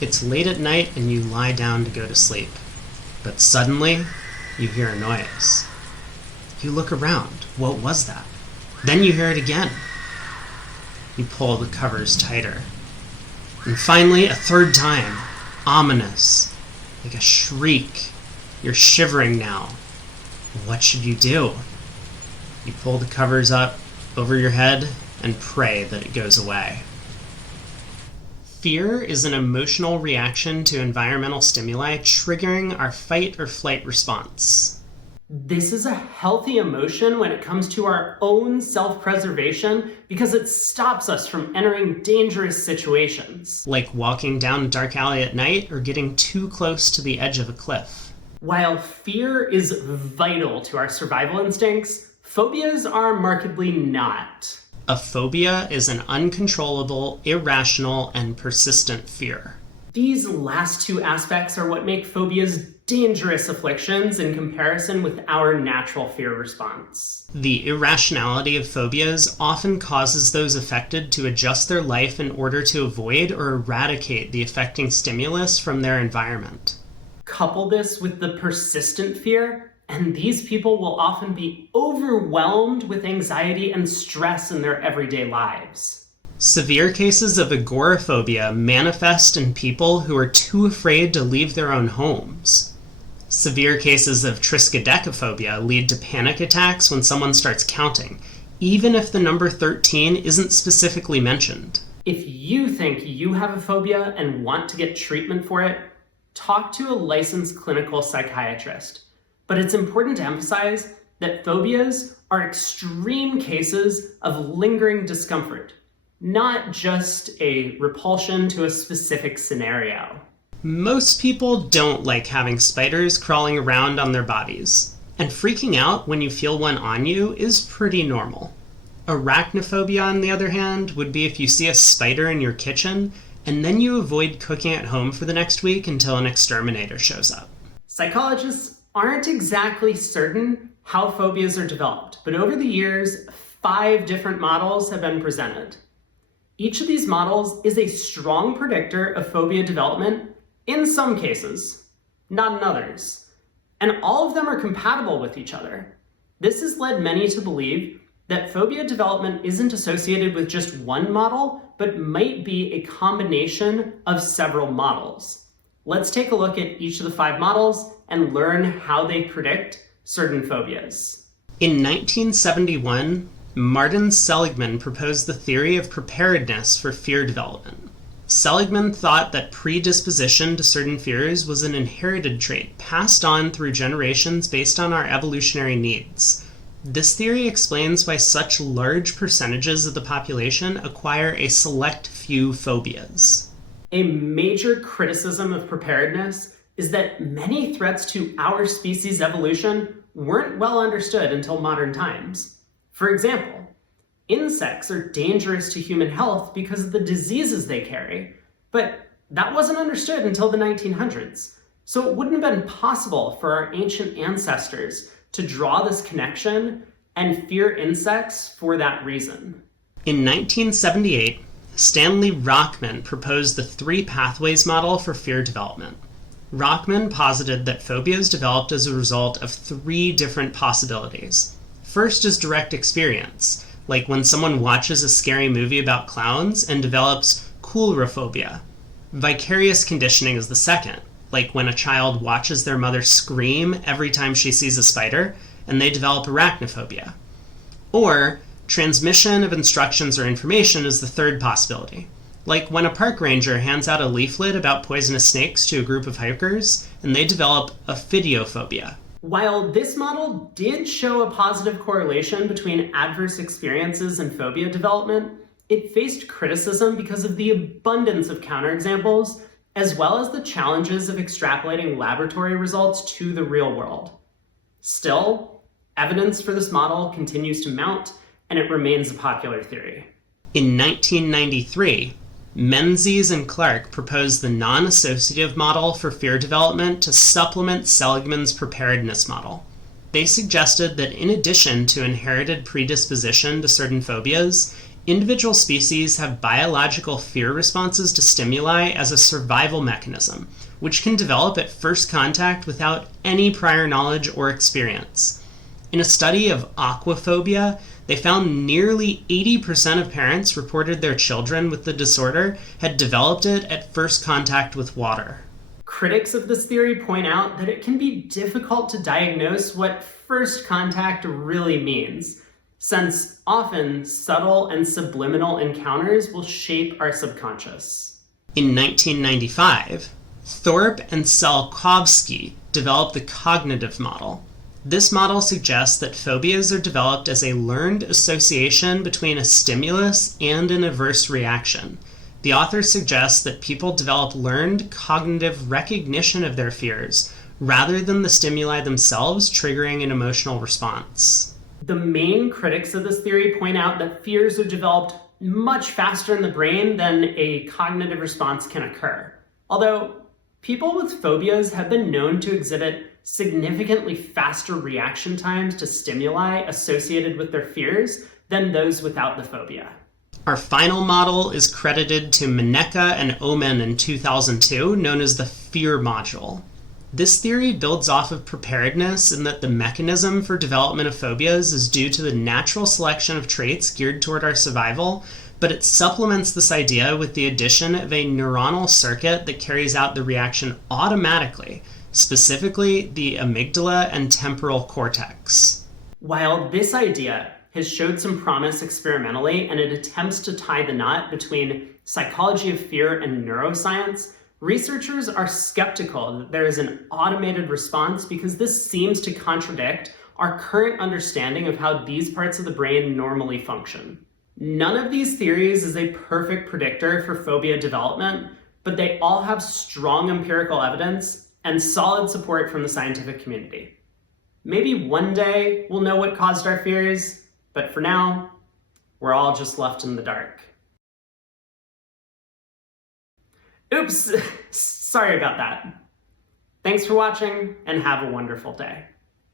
It's late at night and you lie down to go to sleep. But suddenly, you hear a noise. You look around. What was that? Then you hear it again. You pull the covers tighter. And finally, a third time. Ominous. Like a shriek. You're shivering now. What should you do? You pull the covers up over your head and pray that it goes away. Fear is an emotional reaction to environmental stimuli triggering our fight or flight response. This is a healthy emotion when it comes to our own self-preservation because it stops us from entering dangerous situations. Like walking down a dark alley at night or getting too close to the edge of a cliff. While fear is vital to our survival instincts, phobias are markedly not. A phobia is an uncontrollable, irrational, and persistent fear. These last two aspects are what make phobias dangerous afflictions in comparison with our natural fear response. The irrationality of phobias often causes those affected to adjust their life in order to avoid or eradicate the affecting stimulus from their environment. Couple this with the persistent fear, and these people will often be overwhelmed with anxiety and stress in their everyday lives. Severe cases of agoraphobia manifest in people who are too afraid to leave their own homes. Severe cases of triskaidekaphobia lead to panic attacks when someone starts counting, even if the number 13 isn't specifically mentioned. If you think you have a phobia and want to get treatment for it, talk to a licensed clinical psychiatrist. But it's important to emphasize that phobias are extreme cases of lingering discomfort, not just a repulsion to a specific scenario. Most people don't like having spiders crawling around on their bodies, and freaking out when you feel one on you is pretty normal. Arachnophobia, on the other hand, would be if you see a spider in your kitchen, and then you avoid cooking at home for the next week until an exterminator shows up. Psychologists aren't exactly certain how phobias are developed, but over the years, 5 different models have been presented. Each of these models is a strong predictor of phobia development in some cases, not in others. And all of them are compatible with each other. This has led many to believe that phobia development isn't associated with just one model, but might be a combination of several models. Let's take a look at each of the 5 models and learn how they predict certain phobias. In 1971, Martin Seligman proposed the theory of preparedness for fear development. Seligman thought that predisposition to certain fears was an inherited trait passed on through generations based on our evolutionary needs. This theory explains why such large percentages of the population acquire a select few phobias. A major criticism of preparedness is that many threats to our species' evolution weren't well understood until modern times. For example, insects are dangerous to human health because of the diseases they carry, but that wasn't understood until the 1900s. So it wouldn't have been possible for our ancient ancestors to draw this connection and fear insects for that reason. In 1978, Stanley Rockman proposed the 3 pathways model for fear development. Rockman posited that phobias developed as a result of 3 different possibilities. First is direct experience, like when someone watches a scary movie about clowns and develops coulrophobia. Vicarious conditioning is the second, like when a child watches their mother scream every time she sees a spider, and they develop arachnophobia. Or transmission of instructions or information is the third possibility, like when a park ranger hands out a leaflet about poisonous snakes to a group of hikers, and they develop ophidiophobia. While this model did show a positive correlation between adverse experiences and phobia development, it faced criticism because of the abundance of counterexamples, as well as the challenges of extrapolating laboratory results to the real world. Still, evidence for this model continues to mount, and it remains a popular theory. In 1993, Menzies and Clark proposed the non-associative model for fear development to supplement Seligman's preparedness model. They suggested that in addition to inherited predisposition to certain phobias, Individual species have biological fear responses to stimuli as a survival mechanism, which can develop at first contact without any prior knowledge or experience. In a study of aquaphobia, they found nearly 80% of parents reported their children with the disorder had developed it at first contact with water. Critics of this theory point out that it can be difficult to diagnose what first contact really means, since often subtle and subliminal encounters will shape our subconscious. In 1995, Thorpe and Tsiolkovsky developed the cognitive model. This model suggests that phobias are developed as a learned association between a stimulus and an adverse reaction. The author suggests that people develop learned cognitive recognition of their fears, rather than the stimuli themselves triggering an emotional response. The main critics of this theory point out that fears are developed much faster in the brain than a cognitive response can occur. Although people with phobias have been known to exhibit significantly faster reaction times to stimuli associated with their fears than those without the phobia. Our final model is credited to Minecka and Omen in 2002, known as the fear module. This theory builds off of preparedness in that the mechanism for development of phobias is due to the natural selection of traits geared toward our survival, but it supplements this idea with the addition of a neuronal circuit that carries out the reaction automatically, specifically the amygdala and temporal cortex. While this idea has showed some promise experimentally and it attempts to tie the knot between psychology of fear and neuroscience, researchers are skeptical that there is an automated response because this seems to contradict our current understanding of how these parts of the brain normally function. None of these theories is a perfect predictor for phobia development, but they all have strong empirical evidence and solid support from the scientific community. Maybe one day we'll know what caused our fears, but for now, we're all just left in the dark. Oops, sorry about that. Thanks for watching and have a wonderful day.